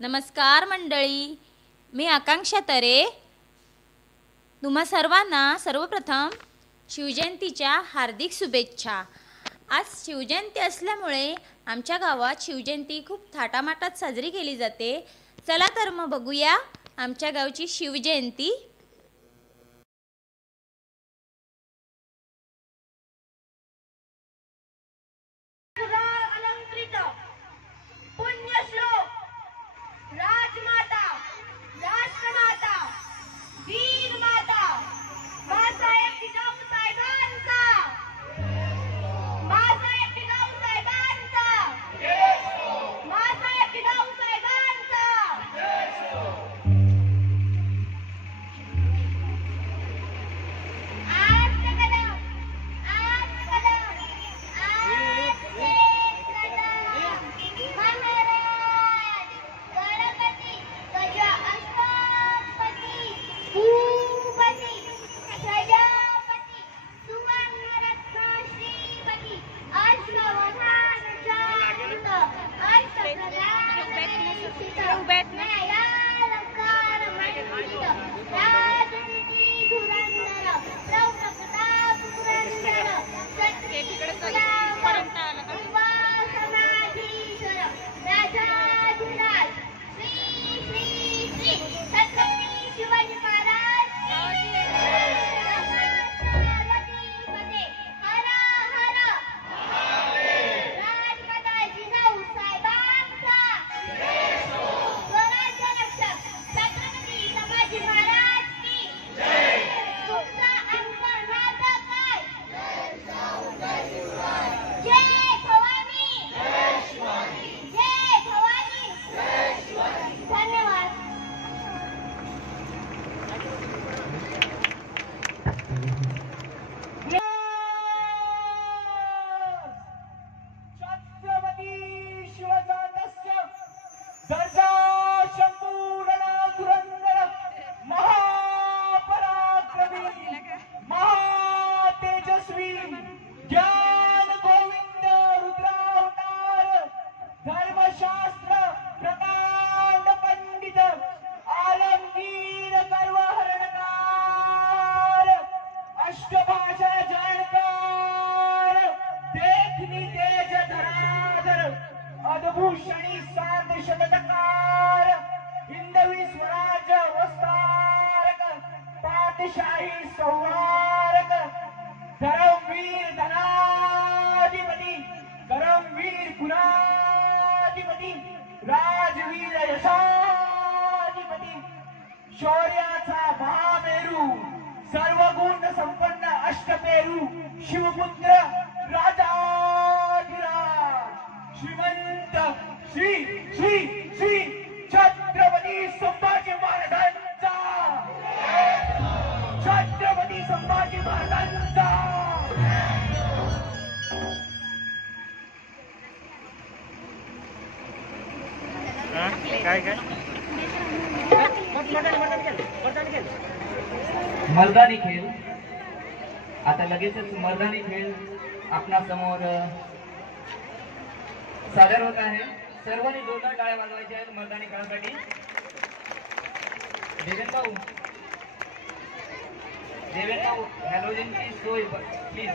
नमस्कार मंडळी, मी आकांक्षा तरे. तुम्हा सर्वांना सर्वप्रथम शिवजयंतीच्या हार्दिक शुभेच्छा. आज शिवजयंती असल्यामुळे आमच्या गावात शिवजयंती खूप थाटामाटात साजरी केली जाते. चला तर मग बघूया आमच्या गावची शिवजयंती. राजमाता, राष्ट्रमाता, वीर माता, मासाहेब जिजाऊ साहेबांचा, मासाहेब जिजाऊ साहेबांचा, मासाहेब जिजाऊ साहेबांचा. आज कदम, आज कदम, आज महाराज गणपती गजा अष्टपती भूपती प्रजापती सुवर्णरत्न श्रीपती अष्टवधान जागृत अष्टप्रधाननिषित न्यायालंकार मंडित राजनीती धुरंधर प्रौढप्रताप पुरंदर सत्य समाधीश्वर राजाधिराज श्री श्री श्री छत्रपती शिवाजी महाराज रतीपते हर हर राजमाता जिजाऊ साहेबांचा स्वराज्य रक्षक छत्रपती शिवाजी महाराज की तुमचा अंतर्नाद काय? जय भवानी, जय भवानी. धन्यवाद. छत्रपती शिवजातस्य दर्जा शंभूरणा धुरंधर महापराक्रमी महातेजस्वी ज्ञान गोविंद रुद्रावतार धर्मशास्त्र प्रकांड पंडित आलमगीर गर्वहरणकार अष्टभाषा जाणकार देखनी तेज धराधर अद्भूषणी साध शतकार हिंदवी स्वराज्य वस्तारक पातशाही सौहारक धर्मवीर धनाधिपती करमवीर गुणाधिपती राजवीर यशाधिपती शौर्याचा महामेरू सर्व गुण संपन्न अष्टपेरू शिवपुत्र राजाधिराज श्रीमंत श्री श्री श्री छत्रपती संभाजी महाराजांचा छत्रपती संभाजी महाराजांचा. मर्दानी खेळ आता लगेचच मर्दानी खेळ आपणा समोर सादर होत आहे. सर्वांनी जोरदार टाळ्या वाजवायच्या आहेत मर्दानी खेळासाठी. देवेंद्र भाऊ हॅलोजनची सोय प्लीज,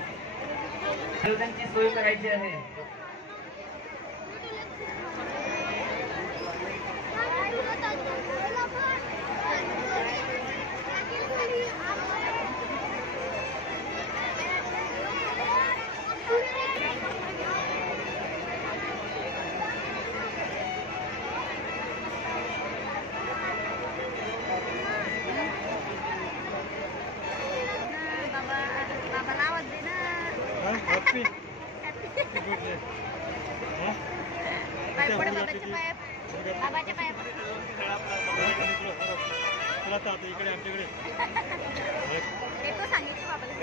हॅलोजनची सोय करायची आहे. बाबाच्या पाया इकडे आमच्याकडे सांगितलं बाबाला.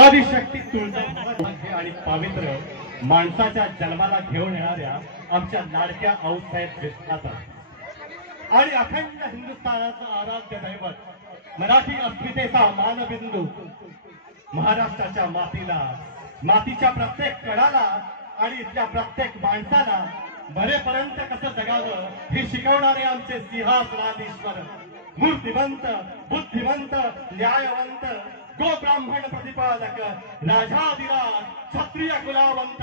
आदिशक्ती तुळजाभवानी आणि पवित्र माणसाच्या जन्माला घेऊन येणाऱ्या आमच्या लाडक्या आऊसाहेब देशनाथा आणि अखंड हिंदुस्थानाचं आराध्य दैवत मराठी अस्मितेचा मानबिंदू महाराष्ट्राच्या मातीच्या प्रत्येक कणाला आणि इथल्या प्रत्येक माणसाला भरेपर्यंत कसं जगावं हे शिकवणारे आमचे सिंहासनाधीश्वर मूर्तिवंत बुद्धिवंत न्यायवंत गोब्राह्मण प्रतिपादक राजाधिराज क्षत्रिय कुलावंत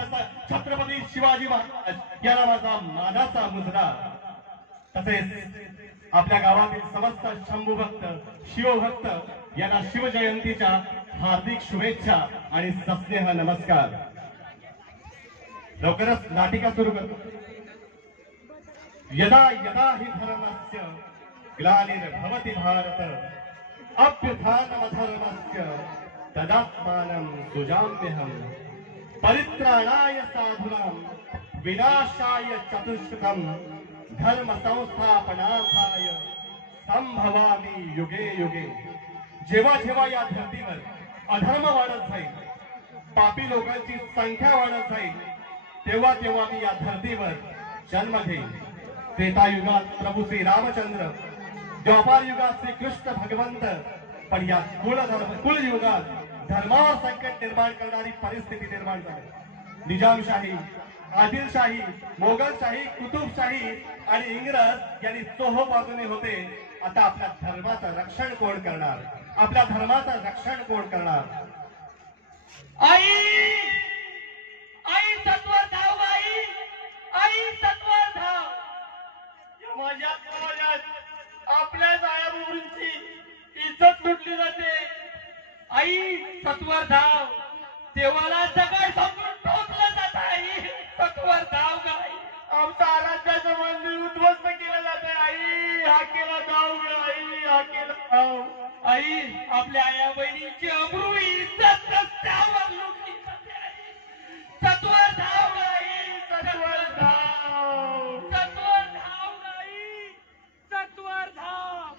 छत्रपती शिवाजी महाराज याला माझा मानाचा मुजरा. तसेच आपल्या गावातील समस्त शंभूभक्त शिवभक्त यांना शिवजयंतीच्या हार्दिक शुभेच्छा आणि सस्नेह नमस्कार. लवकरच नाटिका सुरू करतो. यदा यदा हि धर्मस्य ग्लानिर्भवति भारत अभ्युत्थानमधर्मस्य तदात्मानं सृजाम्यहम् परित्राणाय साधूनां विनाशाय चतुष्कृतं धर्म संस्थापनार्थाय संभवामि युगे युगे. जेव्हा जेव्हा या धर्तीवर अधर्म वाढत जाईल, पापी लोकांची संख्या वाढत जाईल, तेव्हा तेव्हा मी या धर्तीवर जन्म घेईन. त्रेतायुगात प्रभू श्री रामचंद्र, द्वापार युगात श्री कृष्ण भगवंत, पण या कुल युगात धर्मावर संकट निर्माण करणारी परिस्थिती निर्माण झाली. निजामशाही, आदिलशाही, मोगलशाही, कुतुबशाही आणि इंग्रज यांनी चोहो बाजूने होते. आता आपल्या धर्माचं रक्षण कोण करणार? आपल्या धर्माचं रक्षण कोण करणार? आई आई सत्वर धाव, आई सत्वर धाव. समाजात आपल्या जाळ्याबुरींची इज्जत लुटली जाते. आई सत्वर धाव, देवाला दगड समोर ठोकलं जात. आई सत्वर धाव गाई, आमचा आराध्याचं मंदिर उद्ध्वस्त केलं जात. आई हा केला धाव ग, आई हा केला धाव. आई आपल्या आया बहिणीची अब्रू इज्जत रस्त्यावर लुटली जाते. सत्वर धाव गाई, सत्वर धाव, सत्वर धाव गाई, सत्वर धाव.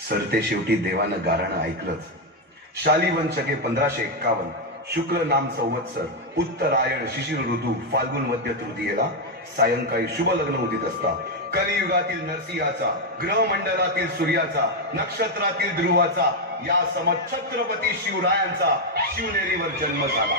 सरते शेवटी देवानं गारणं ऐकलंच. शालिवन शके 1551 शुक्ल नाम संवत्सर उत्तरायण शिशिर ऋतू फाल्गुन मध्य तृतीयेला सायंकाळी शुभ लग्न उदित असता कलियुगातील नरसिंहाचा, ग्रहमंडलातील सूर्याचा, नक्षत्रातील ध्रुवाचा, या समछत्रपती शिवरायांचा शिवनेरीवर जन्म झाला.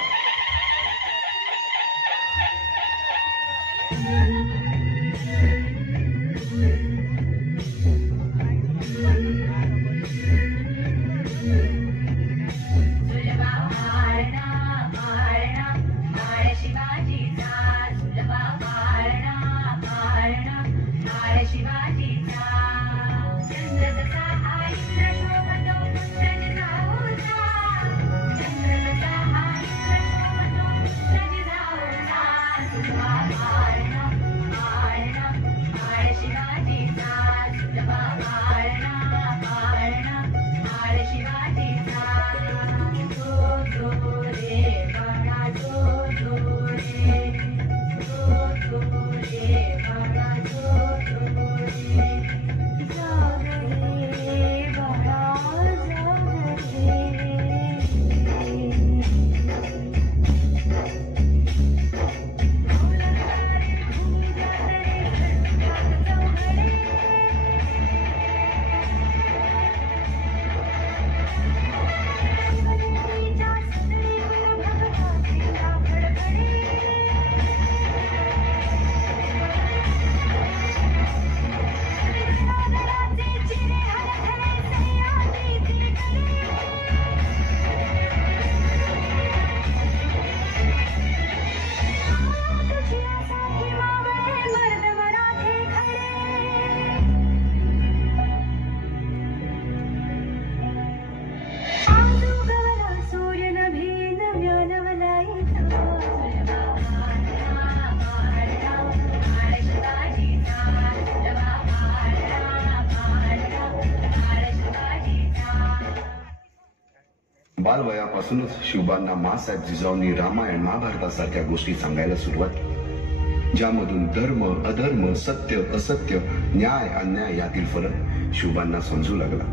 बालवयापासूनच शिवबांना माँसाहेब जिजाऊंनी रामायण महाभारतासारख्या गोष्टी सांगायला सुरुवात केली, ज्यामधून धर्म अधर्म, सत्य असत्य, न्याय अन्याय यातील फरक शिवबांना समजू लागला.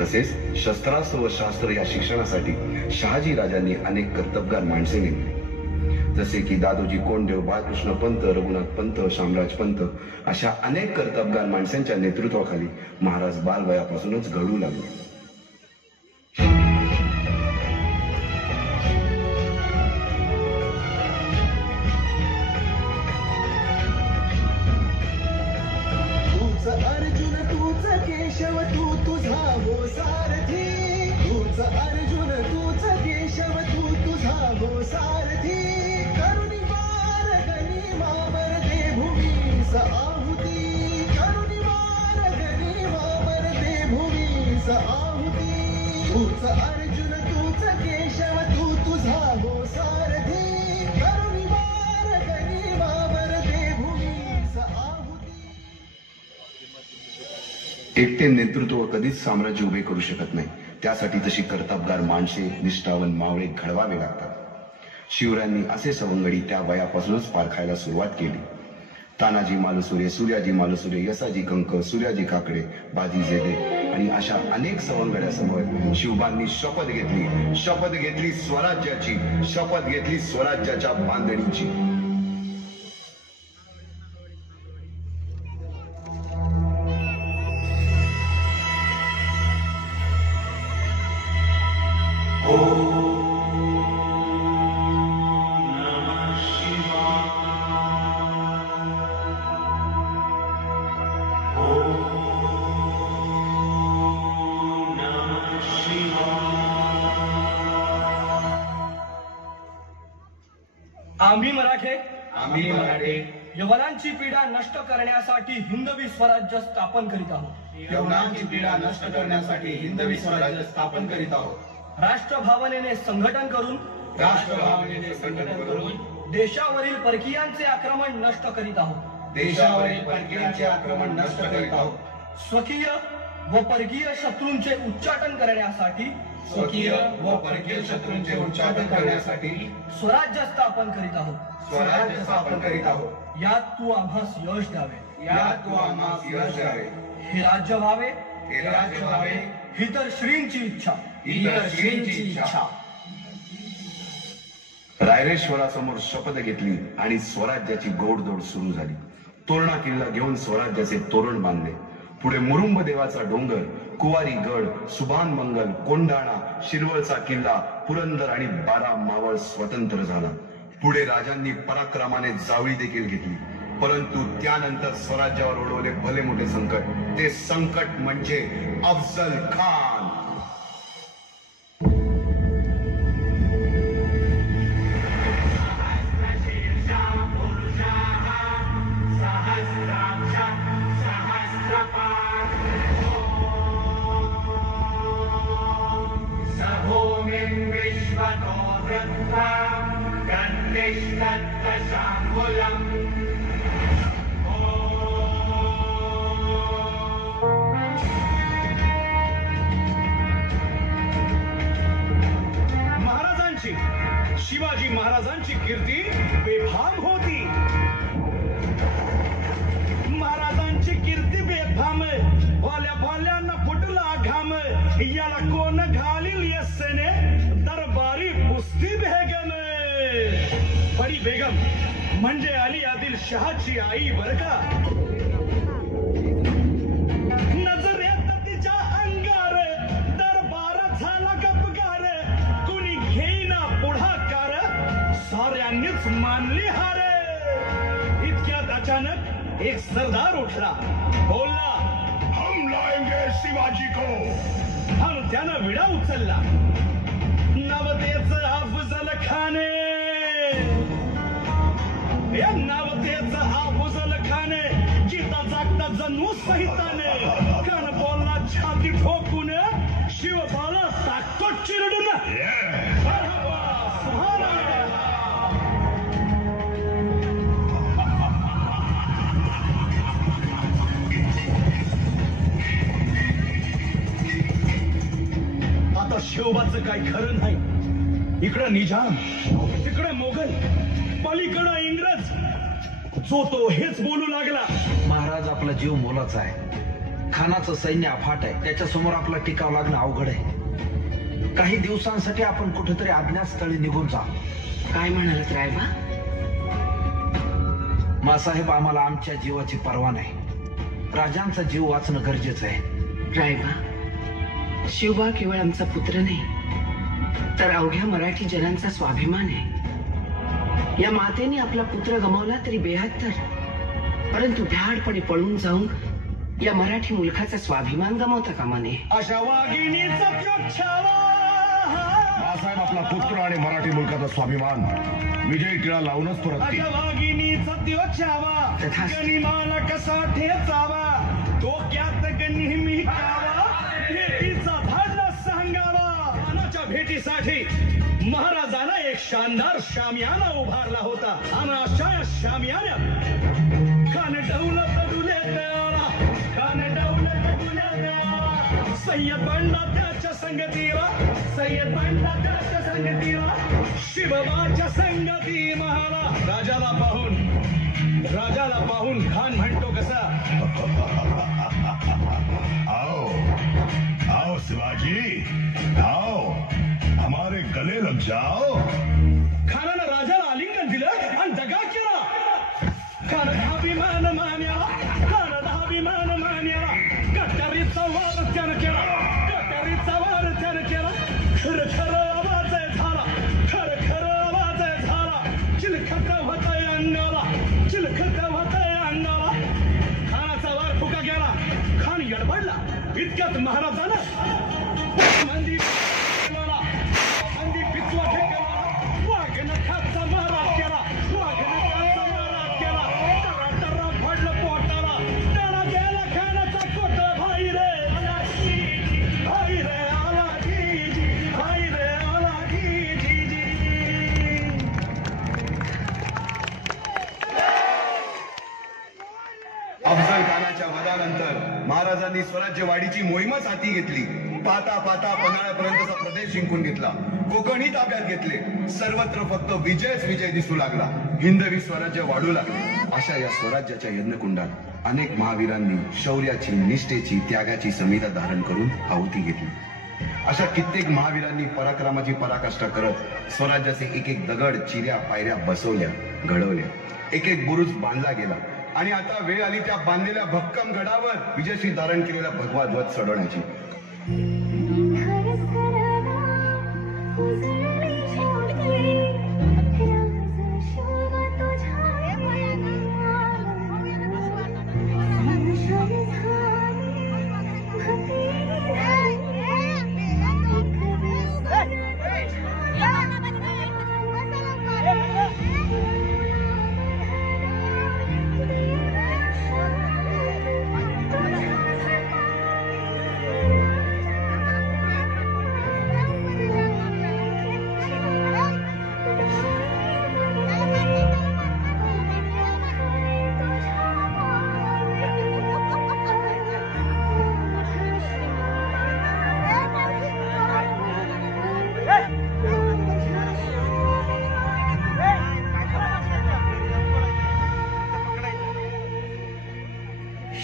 तसेच शस्त्रास्त्र व शास्त्र या शिक्षणासाठी शहाजी राजांनी अनेक कर्तबगार माणसे नेमली, जसे की दादोजी कोंडदेव, बाळकृष्ण पंत, रघुनाथ पंत, शामराज पंत अशा अनेक कर्तबगार माणसांच्या नेतृत्वाखाली महाराज बालवयापासूनच घडू लागले. अर्जुन तूच केशव तू तुझा हो सारथी, तूच अर्जुन तूच केशव तू तुझा हो सारथी, करुणी मार गणी मावर दे भूमीस आहुती, करुणी मार गणी मावर दे भूमीस आहुती, तूच अर्जुन तूच केशव तू तुझा हो सारथी, करुणी मार गणी मावर दे भूमीस आहुती. एकटे नेतृत्व कधीच साम्राज्य उभे करू शकत नाही. त्यासाठी तशी कर्तबगार माणसे, निष्ठावंत मावळे घडवावे लागतात. शिवरायांनी असे सवंगडी त्या वयापासूनच पारखायला सुरुवात केली. तानाजी मालुसरे, सूर्याजी मालुसरे, यसाजी कंक, सूर्याजी काकडे, बाजी जेदे आणि अशा अनेक सवंगड्यासमोर शिवबांनी शपथ घेतली स्वराज्याची, शपथ घेतली स्वराज्याच्या बांधणीची. आम्ही मराठे यवनांची पीडा नष्ट करण्यासाठी हिंदवी स्वराज्य स्थापन करीत आहोत. यवनांची पीडा नष्ट करण्यासाठी हिंदवी स्वराज्य स्थापन करीत आहोत. राष्ट्रभावनेने संघटन करून देशावरील परकीयांचे आक्रमण नष्ट करीत आहोत. देशावरील परकीयांचे आक्रमण नष्ट करीत आहोत. स्वकीय व परकीय शत्रूंचे उच्चाटन करण्यासाठी उच्चाटन करण्यासाठी स्वराज्य स्थापन करीत आहोत. स्वराज्य स्थापन करीत आहोत. यात तू आम्हास यश द्यावे. हे राज्य व्हावे ही तर श्रींची इच्छा. रायरेश्वरासमोर शपथ घेतली आणि स्वराज्याची गोडदोड सुरू झाली. तोरणा किल्ला घेऊन स्वराज्याचे तोरण बांधले. पुढे मुरुंब देवाचा डोंगर, कुवारी गड, सुभान मंगल, कोंढाणा, शिरवळचा किल्ला, पुरंदर आणि 12 मावळ स्वतंत्र झाला. पुढे राजांनी पराक्रमाने जावळी देखील घेतली. परंतु त्यानंतर स्वराज्यावर ओढवले भले मोठे संकट. ते संकट म्हणजे अफजल खान. शिवाजी महाराजांची कीर्ती बेफाम होती. महाराजांची कीर्ती बेफाम, भाल्या भाल्यांना फुटला घाम, याला कोण घालील यस्सेने दरबारी कुस्ती बेगम. बडी बेगम म्हणजे अली आदिल शहाची आई बर का. नजरेत तिच्या अंगार दरबार झाला गपगार, कुणी घेईना पुढाकार, साऱ्यांनीच मानली हार. इतक्यात अचानक एक सरदार उठला, बोलला, हम लाएंगे शिवाजी को. आणि त्यानं विडा उचलला. नवतेच अफजल खाने, या नवतेच अफजल खाने, जिता जागता जणू सहिताने, कान बोलला छाती ठोकून, शिवबाला टाकतो चिरडून. आता शिव शिवबाचं काय खरं नाही. इकडं निजाम, तिकडं मोगल, पलीकडं इंग्रज. जो तो हेच बोलू लागला. महाराज, आपला जीव मोलाचा आहे. खानाचं सैन्य अफाट आहे. त्याच्यासमोर आपला टिकाव लागणं अवघड आहे. काही दिवसांसाठी आपण कुठेतरी अज्ञातस्थळी निघून जा. काय म्हणालात रायबा? मासाहेब, आम्हाला आमच्या जीवाची पर्वा नाही. राजांचा जीव वाचणं गरजेचं आहे. रायबा, शिवबा केवळ आमचा पुत्र नाही, तर अवघ्या मराठी जनांचा स्वाभिमान आहे. या मातेने आपला पुत्र गमावला तरी बेहत्तर, परंतु भ्याडपणे पळून जाऊन या मराठी मुलखाचा स्वाभिमान गमावता कामा नये. अशा वाघिणीचा त्यो छावा. बाळासाहेब, आपला पुत्र आणि मराठी मुलकाचा स्वाभिमान विजय टिळा लावूनच तो रक्ती. अशा वाघिणीचा त्यो छावा. गनिमाला कसा ठेचावा, डोक्यात नेहमी कावा. भेटीचा धाडला सांगावा. खानाच्या भेटीसाठी महाराजांना एक शानदार शामियाना उभारला होता. आणि अशा या शामियान्यात खान डौलत डुले आला. खान डौलत डुले आला. सय्यद बंडा त्याच्या संगतीला. सय्यद बंडा त्याच्या संगतीला. शिवबाच्या संगती महाला. राजाला पाहून खान म्हणतो कसा, आओ आओ शिवाजी, आओ हमारे गले लग जाओ. खानानं राजाला आलिंगन दिलं आणि दगा केला. खानाचा अभिमान मान्याला. खानाचा अभिमान मान्याला. कट्यारीचा वार त्यानं केला. कट्यारीचा वार त्यानं केला. खरं खरं आवाज झाला. खरं खरं आवाज झाला. चिलखत होतंय अंगाला. चिलखत होतंय अंगाला. खानाचा वार फुका गेला. खान यडबडला. इतक्यात महाराजानं मंदी पिचवा फेकला. वाघनं खाचा महाराज केला. वाघनं खाचा महाराज केला. टरा फडलं पोटाला. त्याला गेला खानाचा कोट. भाई रे आला जी, भाई रे आला जी, भाई रे आला जी. अफजल खानाच्या वधानंतर महाराजांनी स्वराज्यवाढीची मोहीमच हाती घेतली. पाता पाता पन्हाळ्यापर्यंतचा प्रदेश जिंकून घेतला. कोकणही ताब्यात घेतले. सर्वत्र फक्त विजयच विजय दिसू लागला. हिंदवी स्वराज्य वाढू लागले. अशा या स्वराज्याच्या यज्ञकुंडात अनेक महावीरांनी शौर्याची, निष्ठेची, त्यागाची संहिता धारण करून आहुती घेतली. अशा कित्येक महावीरांनी पराक्रमाची पराकाष्ठा करत स्वराज्याचे एक एक दगड, चिऱ्या, पायऱ्या बसवल्या, घडवल्या. एक एक बुरुज बांधला गेला. आणि आता वेळ आली त्या बांधलेल्या भक्कम गडावर विजयश्री धारण केलेला भगवा ध्वज चढवण्याची.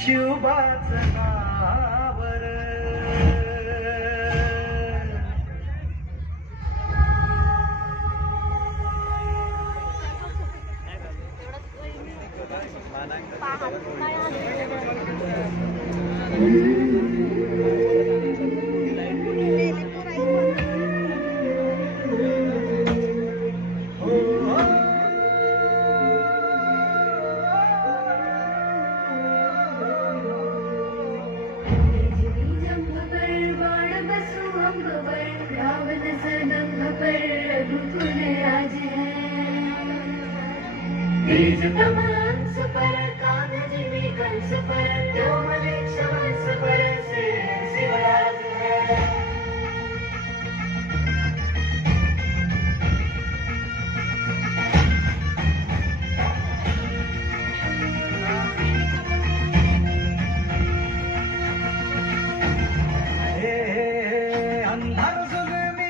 शिवबाचं नावर अंधार जुलमी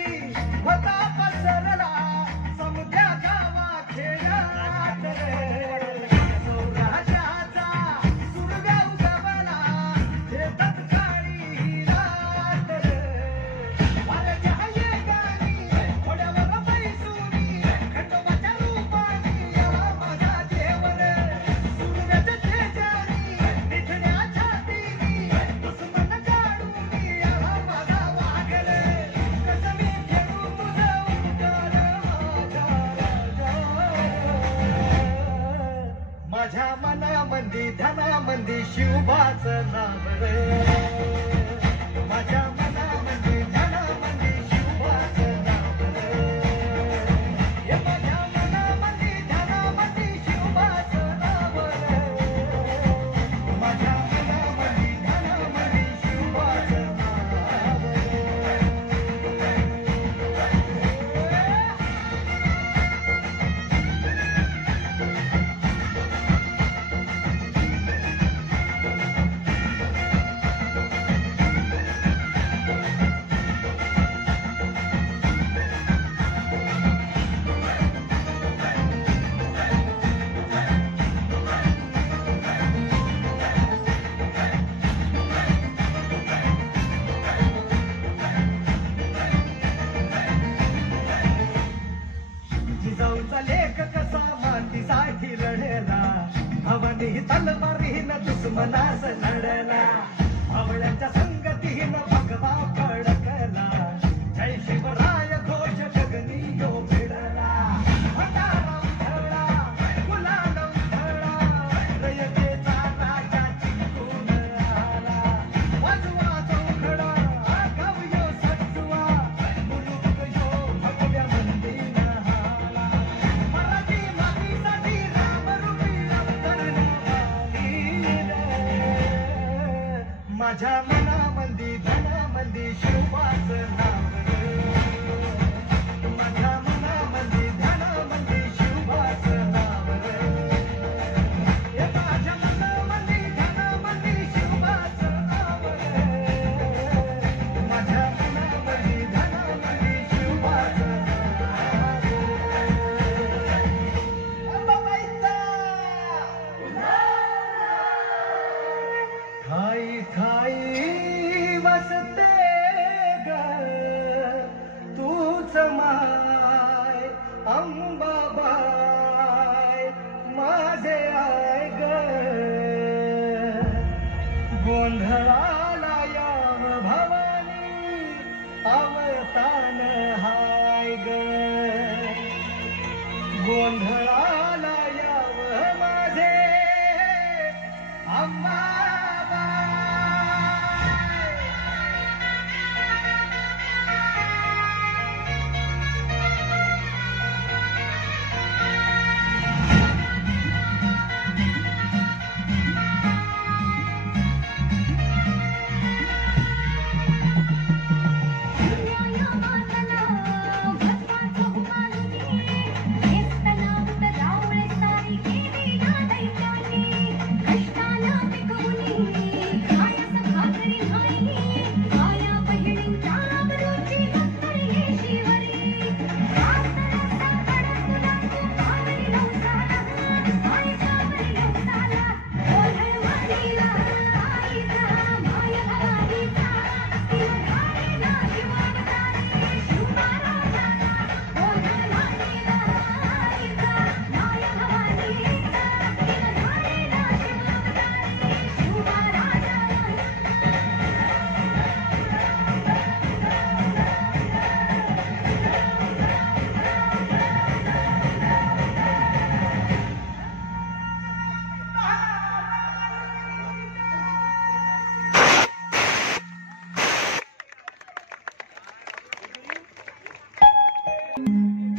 शिवबाचं नाव रे माझ्या मनामध्ये ध्यानामध्ये शिवबाचं नाव रे हे माझ्या मनामध्ये ध्यानामध्ये शिवबाचं नाव रे माझ्या मनामध्ये ध्यानामध्ये शिवबाचं नाव रे जिजाऊचा लेख कसा मातीसाठी लढला भवानी तलवारीनं दुश्मनास लढला आवळ्याच्या संगतीनं भगवा फडकला जय शिवराय घोष जगनी यो भिडला भंडारा उधळला गुलाल उधळला रयतेचा राजा चिंतून आला वाजवा चौघडा गाव यो सजवा मुलुक यो भगव्या मंदीनं हाला मराठी मातीसाठी रामरूपी अवतरणावाली माझ्या मनामंदी धनामंदी शिवबाचं नाव रे माझ्या मनामंदी धनामंदी शिवबाचं नाव रे हे माझ्या मनामंदी धनामंदी शिवबाचं नाव रे माझ्या मनामंदी धनामंदी शिवबाचं नाव रे अंबाबाईचा ठाई ठाई वसते ग तूच माय अंबाबाई माझे आय ग गोंधळाला याव भवानी अवतान हाय ग गोंधळाला याव माझे अंबाबाई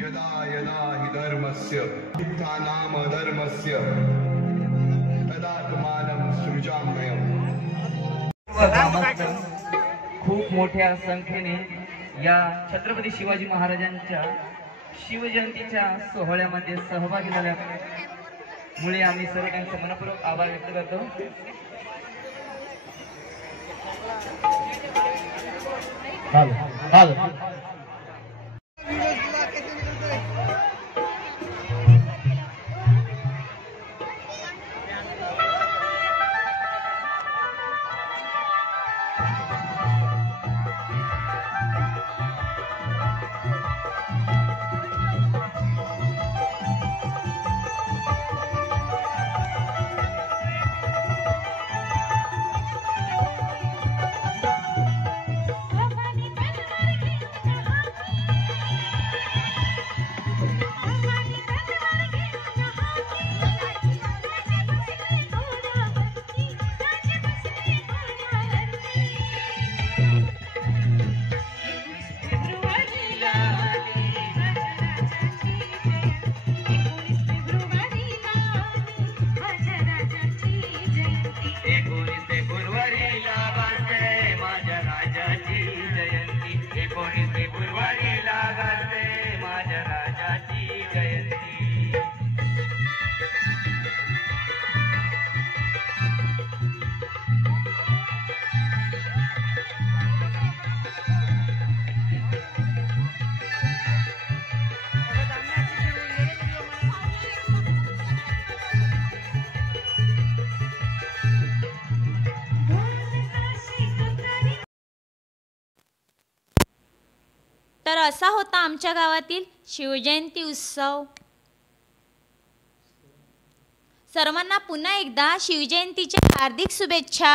यदा यदा हि धर्मस्य उत्थानाम धर्मस्य तदात्मानं सृजाम्यहम् खूप मोठ्या संख्येने या छत्रपती शिवाजी महाराजांच्या शिवजयंतीच्या सोहळ्यामध्ये सहभागी झाल्यामुळे आम्ही सर्व त्यांचे मनपूर्वक आभार व्यक्त करतो. भवानी 19 फेब्रुवारीला गाजते माझ्या राजाची जयंती 19 फेब्रुवारीला गाजते माझ्या राजाची जयंती तर असा होता आमच्या गावातील शिवजयंती उत्सव. सर्वांना पुन्हा एकदा शिवजयंतीच्या हार्दिक शुभेच्छा.